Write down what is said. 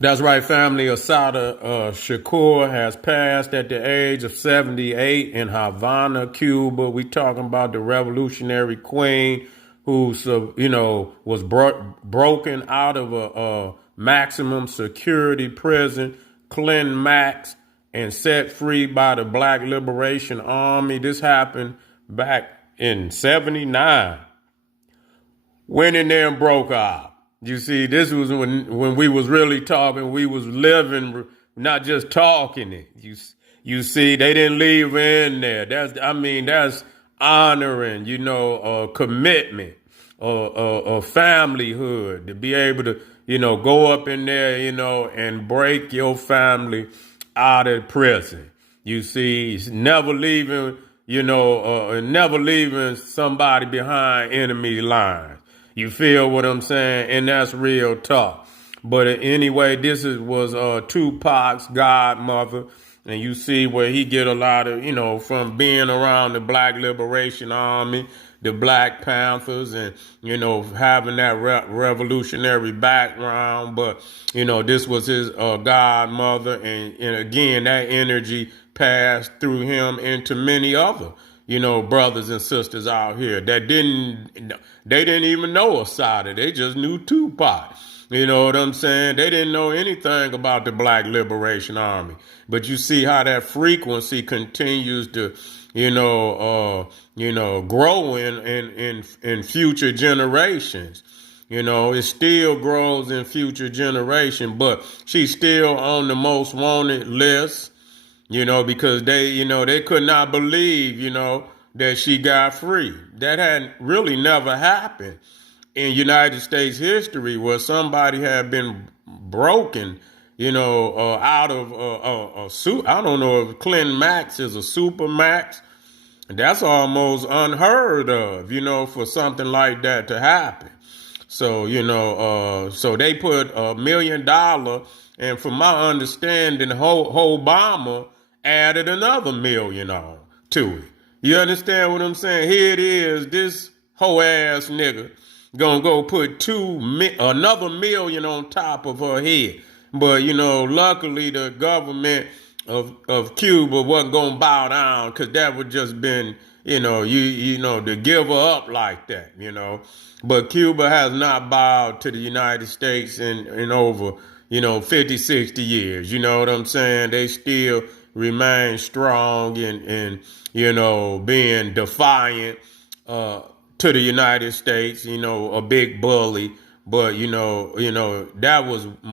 That's right, family. Assata Shakur has passed at the age of 78 in Havana, Cuba. We talking about the revolutionary queen who, was broken out of a maximum security prison, Clinton Max, and set free by the Black Liberation Army. This happened back in 79. Went in there and broke out. You see, this was when we was really talking. We was living, not just talking it. You see, they didn't leave her in there. That's honoring, commitment, familyhood, to be able to, go up in there, and break your family out of prison. You see, it's never leaving, never leaving somebody behind enemy lines. You feel what I'm saying? And that's real talk. But anyway, was Tupac's godmother. And you see where he get a lot of, from being around the Black Liberation Army, the Black Panthers, and, having that revolutionary background. But, this was his godmother. And again, that energy passed through him into many other brothers and sisters out here that they didn't even know Assata. They just knew Tupac. You know what I'm saying? They didn't know anything about the Black Liberation Army. But you see how that frequency continues to, grow in future generations. It still grows in future generations, but she's still on the most wanted list, because they could not believe, that she got free. That had really never happened in United States history, where somebody had been broken, out of a suit. I don't know if Clinton Max is a super max. That's almost unheard of, for something like that to happen. So, so they put $1 million, and from my understanding, Obama added another million on to it. You understand what I'm saying? Here it is, this hoe ass nigga gonna go put another million on top of her head. But luckily the government of Cuba wasn't gonna bow down, because that would just been to give her up like that. But Cuba has not bowed to the United States in over 50, 60 years. You know what I'm saying? They still remain strong and being defiant to the United States, a big bully. But that was